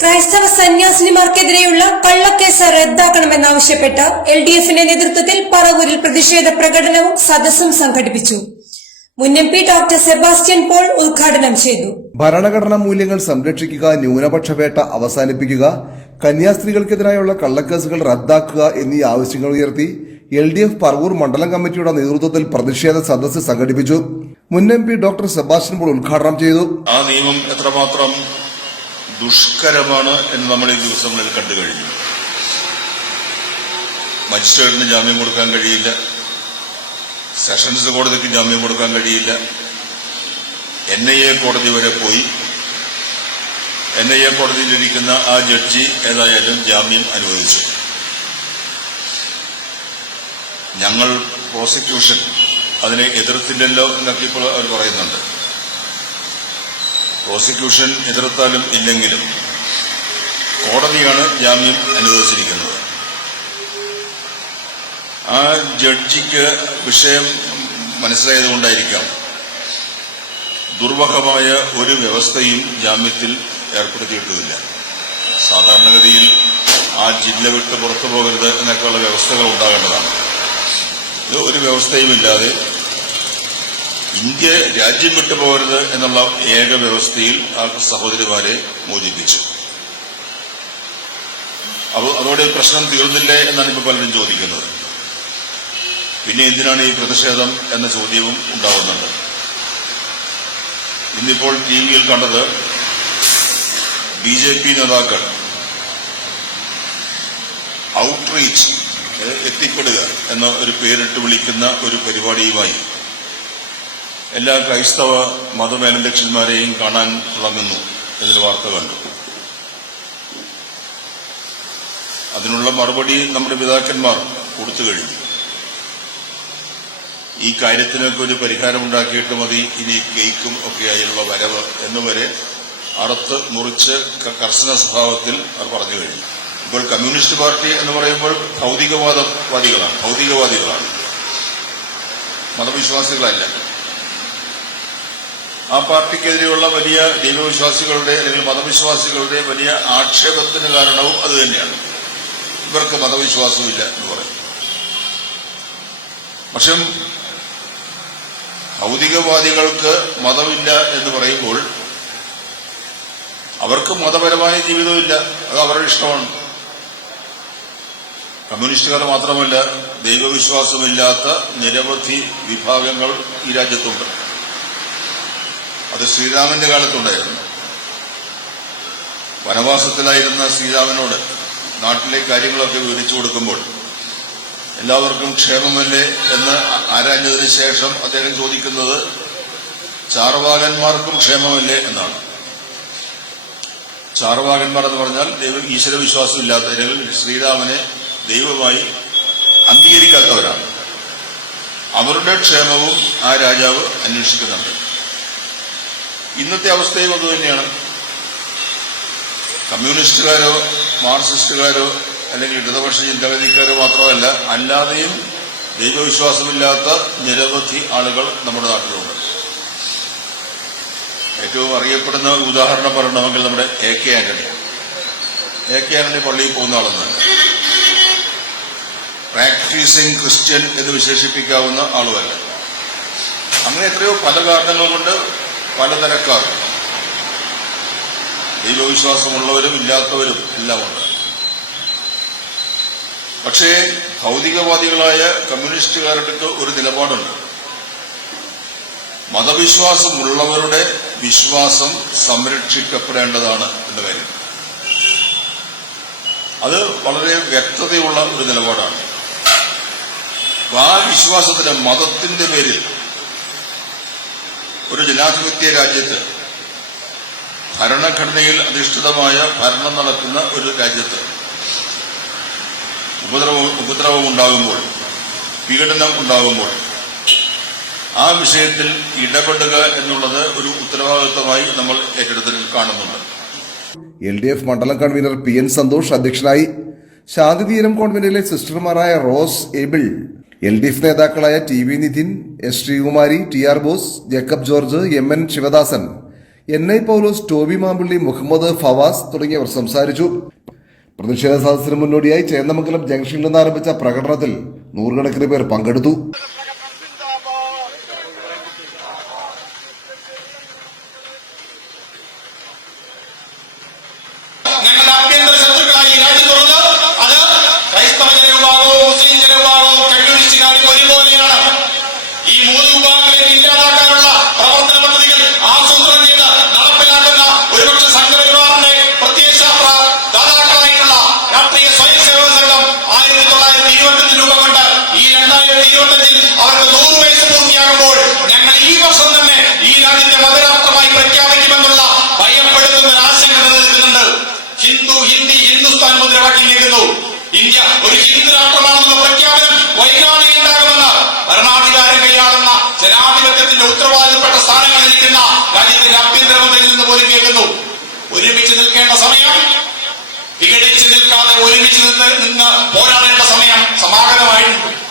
ക്രൈസ്തവ സന്യാസിനിമാർക്കെതിരെയുള്ള കള്ളക്കേസ് റദ്ദാക്കണമെന്നാവശ്യപ്പെട്ട് L D എഫിന്റെ നേതൃത്വത്തിൽ പറവൂരിൽ പ്രതിഷേധ പ്രകടനവും സദസ്സും സംഘടിപ്പിച്ചു. മുൻ M P doctor Sebastian Paul ഉദ്ഘാടനം ചെയ്തു. ഭരണഘടനാ മൂല്യങ്ങൾ സംരക്ഷിക്കുക ന്യൂനപക്ഷ വേട്ട അവസാനിപ്പിക്കുക കന്യാസ്ത്രീകൾക്കെതിരായുള്ള കള്ളക്കേസുകൾ റദ്ദാക്കുക എന്നീ ആവശ്യങ്ങൾ ഉയർത്തി എൽ ഡി എഫ് പറവൂർ മണ്ഡലം കമ്മിറ്റിയുടെ നേതൃത്വത്തിൽ പ്രതിഷേധ സദസ്സ് സംഘടിപ്പിച്ചു. മുൻ M P doctor Sebastian Paul ഉദ്ഘാടനം ചെയ്തു. ആ നിയമം എത്രമാത്രം ദുഷ്കരമാണ് എന്ന് നമ്മൾ ഈ ദിവസങ്ങളിൽ കണ്ടു കഴിഞ്ഞു. മജിസ്ട്രേറ്റിന് ജാമ്യം കൊടുക്കാൻ കഴിയില്ല. സെഷൻസ് കോടതിക്ക് ജാമ്യം കൊടുക്കാൻ കഴിയില്ല. എൻ ഐ എ കോടതി വരെ പോയി. എൻ ഐ എ കോടതിയിലിരിക്കുന്ന ആ ജഡ്ജി ഏതായാലും ജാമ്യം അനുവദിച്ചു. ഞങ്ങൾ പ്രോസിക്യൂഷൻ അതിനെ എതിർത്തില്ലല്ലോ എന്നൊക്കെ ഇപ്പോൾ അവർ പറയുന്നുണ്ട്. പ്രോസിക്യൂഷൻ എതിർത്താലും ഇല്ലെങ്കിലും കോടതിയാണ് ജാമ്യം അനുവദിച്ചിരിക്കുന്നത്. ആ ജഡ്ജിക്ക് വിഷയം മനസ്സിലായതുകൊണ്ടായിരിക്കാം ദുർവഹമായ ഒരു വ്യവസ്ഥയും ജാമ്യത്തിൽ ഏർപ്പെടുത്തിയിട്ടുമില്ല. സാധാരണഗതിയിൽ ആ ജില്ല വിട്ട് പുറത്തു പോകരുത് എന്നൊക്കെയുള്ള വ്യവസ്ഥകൾ ഉണ്ടാകേണ്ടതാണ്. ഇത് ഒരു വ്യവസ്ഥയുമില്ലാതെ ഇന്ത്യ രാജ്യം വിട്ടു പോകരുത് എന്നുള്ള ഏക വ്യവസ്ഥയിൽ ആ സഹോദരിമാരെ മോചിപ്പിച്ചു. അപ്പോൾ അതോടെ പ്രശ്നം തീർന്നില്ലേ എന്നാണ് ഇപ്പോൾ പലരും ചോദിക്കുന്നത്. പിന്നെ എന്തിനാണ് ഈ പ്രതിഷേധം എന്ന ചോദ്യവും ഉണ്ടാവുന്നുണ്ട്. ഇന്നിപ്പോൾ ടി വിയിൽ കണ്ടത് ബി ജെ പി നേതാക്കൾ ഔട്ട്റീച്ച് എത്തിപ്പെടുക എന്ന ഒരു പേരിട്ട് വിളിക്കുന്ന ഒരു പരിപാടിയുമായി എല്ലാ ക്രൈസ്തവ മതമേലധ്യക്ഷന്മാരെയും കാണാൻ തുടങ്ങുന്നു. എന്നൊരു വാർത്ത കണ്ടു. അതിനുള്ള മറുപടി നമ്മുടെ പിതാക്കന്മാർ കൊടുത്തു കഴിഞ്ഞു. ഈ കാര്യത്തിനൊക്കെ ഒരു പരിഹാരമുണ്ടാക്കിയിട്ട് മതി. ഇനി കേക്കും ഒക്കെയായുള്ള വരവ് എന്നുവരെ അറുത്ത് മുറിച്ച് കർശന സ്വഭാവത്തിൽ അവർ പറഞ്ഞു കഴിഞ്ഞു. ഇപ്പോൾ കമ്മ്യൂണിസ്റ്റ് പാർട്ടി എന്ന് പറയുമ്പോൾ ഭൗതികവാദവാദികളാണ് ഭൗതികവാദികളാണ്. മതവിശ്വാസികളല്ല. ആ പാർട്ടിക്കെതിരെയുള്ള വലിയ ദൈവവിശ്വാസികളുടെ അല്ലെങ്കിൽ മതവിശ്വാസികളുടെ വലിയ ആക്ഷേപത്തിന് കാരണവും അത് തന്നെയാണ്. ഇവർക്ക് മതവിശ്വാസമില്ല എന്ന് പറയും. പക്ഷെ ഭൗതികവാദികൾക്ക് മതമില്ല എന്ന് പറയുമ്പോൾ അവർക്ക് മതപരമായ ജീവിതമില്ല അത് അവരുടെ ഇഷ്ടമാണ്. കമ്മ്യൂണിസ്റ്റുകാർ മാത്രമല്ല ദൈവവിശ്വാസമില്ലാത്ത നിരവധി വിഭാഗങ്ങൾ ഈ രാജ്യത്തുണ്ട്. അത് ശ്രീരാമന്റെ കാലത്തുണ്ടായിരുന്നു. വനവാസത്തിലായിരുന്ന ശ്രീരാമനോട് നാട്ടിലെ കാര്യങ്ങളൊക്കെ വിവരിച്ചു കൊടുക്കുമ്പോൾ എല്ലാവർക്കും ക്ഷേമമല്ലേ എന്ന് ആരാഞ്ഞതിന് ശേഷം അദ്ദേഹം ചോദിക്കുന്നത് ചാർവാകന്മാർക്കും ക്ഷേമമല്ലേ എന്നാണ്. ചാർവാകന്മാർ എന്ന് പറഞ്ഞാൽ ദൈവ ഈശ്വരവിശ്വാസമില്ലാത്ത അല്ലെങ്കിൽ ശ്രീരാമനെ ദൈവമായി അംഗീകരിക്കാത്തവരാണ്. അവരുടെ ക്ഷേമവും ആ രാജാവ് അന്വേഷിക്കുന്നുണ്ട്. ഇന്നത്തെ അവസ്ഥയും അതുതന്നെയാണ് കമ്മ്യൂണിസ്റ്റുകാരോ മാർക്സിസ്റ്റുകാരോ അല്ലെങ്കിൽ ഇടതുപക്ഷ ചിന്താഗതിക്കാരോ മാത്രമല്ല അല്ലാതെയും ദൈവവിശ്വാസമില്ലാത്ത നിരവധി ആളുകൾ നമ്മുടെ നാട്ടിലുണ്ട്. ഏറ്റവും അറിയപ്പെടുന്ന ഉദാഹരണം പറയണമെങ്കിൽ നമ്മുടെ A K Antony. A K Antony പള്ളിയിൽ പോകുന്ന ആളൊന്നല്ല പ്രാക്ടീസിംഗ് ക്രിസ്ത്യൻ എന്ന് വിശേഷിപ്പിക്കാവുന്ന ആളുമല്ല. അങ്ങനെ എത്രയോ പല കാരണങ്ങൾ കൊണ്ട് പലതരക്കാർ ദൈവവിശ്വാസമുള്ളവരും ഇല്ലാത്തവരും എല്ലാം ഉണ്ട്. പക്ഷേ ഭൗതികവാദികളായ കമ്മ്യൂണിസ്റ്റുകാരുടെ ഒരു നിലപാടുണ്ട്. മതവിശ്വാസമുള്ളവരുടെ വിശ്വാസം സംരക്ഷിക്കപ്പെടേണ്ടതാണ് എന്ന കാര്യം. അത് വളരെ വ്യക്തതയുള്ള ഒരു നിലപാടാണ്. ആ വിശ്വാസത്തിന്റെ മതത്തിന്റെ പേരിൽ ഒരു ജനാധിപത്യ രാജ്യത്ത് ഭരണഘടനയിൽ അധിഷ്ഠിതമായ ഭരണം നടക്കുന്ന ഒരു രാജ്യത്ത് ഉപദ്രവം ഉപദ്രവം ഉണ്ടാകുമ്പോൾ പീഡനം ഉണ്ടാകുമ്പോൾ ആ വിഷയത്തിൽ ഇടപെടുക എന്നുള്ളത് ഒരു ഉത്തരവാദിത്വമായി നമ്മൾ ഏറ്റെടുത്തിൽ കാണുന്നുണ്ട്. എൽ ഡി എഫ് മണ്ഡലം കൺവീനർ പി എൻ സന്തോഷ് അധ്യക്ഷനായി ശാന്തിതീരം കോൺവെന്റിലെ സിസ്റ്റർമാരായ Rose Able L D F നേതാക്കളായ T V Nithin S Sreekumari T R Bose Jacob George M N Sivadasan N I Paulose Toby Mampilly Muhammad Fawas തുടങ്ങിയവർ സംസാരിച്ചു. പ്രതിഷേധ സദസ്സിന് മുന്നോടിയായി ചേന്നമംഗലം ജംഗ്ഷനിൽ നിന്ന് ആരംഭിച്ച പ്രകടനത്തിൽ നൂറുകണക്കിന് പേർ പങ്കെടുത്തു. ഇരുപത്തഞ്ചിൽ അവർക്ക് നൂറ് വയസ്സ് പൂർത്തിയാകുമ്പോൾ ഞങ്ങൾ ഈ വർഷം തന്നെ ഈ രാജ്യത്തെ മതരാഷ്ട്രമായി പ്രഖ്യാപിക്കുമെന്നുള്ള ഭയപ്പെടുത്തുന്ന ആശയം നിലനിൽക്കുന്നുണ്ട്. ഹിന്ദു ഹിന്ദി ഹിന്ദുസ്ഥാൻ മുദ്രാവാക്യം കേൾക്കുന്നു. ഇന്ത്യ ഒരു ഹിന്ദു രാഷ്ട്രമാണെന്നുള്ള പ്രഖ്യാപനം വൈകാതെ ഉണ്ടാകുമെന്ന് ഭരണാധികാരം കൈയാളുന്ന ജനാധിപത്യത്തിന്റെ ഉത്തരവാദിത്തപ്പെട്ട സ്ഥാനങ്ങളിരിക്കുന്ന രാജ്യത്തിന്റെ ആഭ്യന്തരമന്ത്രിയിൽ നിന്ന് പോലും കേൾക്കുന്നു. ഒരുമിച്ച് നിൽക്കേണ്ട സമയം വിഘടിച്ച് നിൽക്കാതെ ഒരുമിച്ച് നിന്ന് നിന്ന് പോരാടേണ്ട സമയം സമാഗതമായിട്ടുണ്ട്.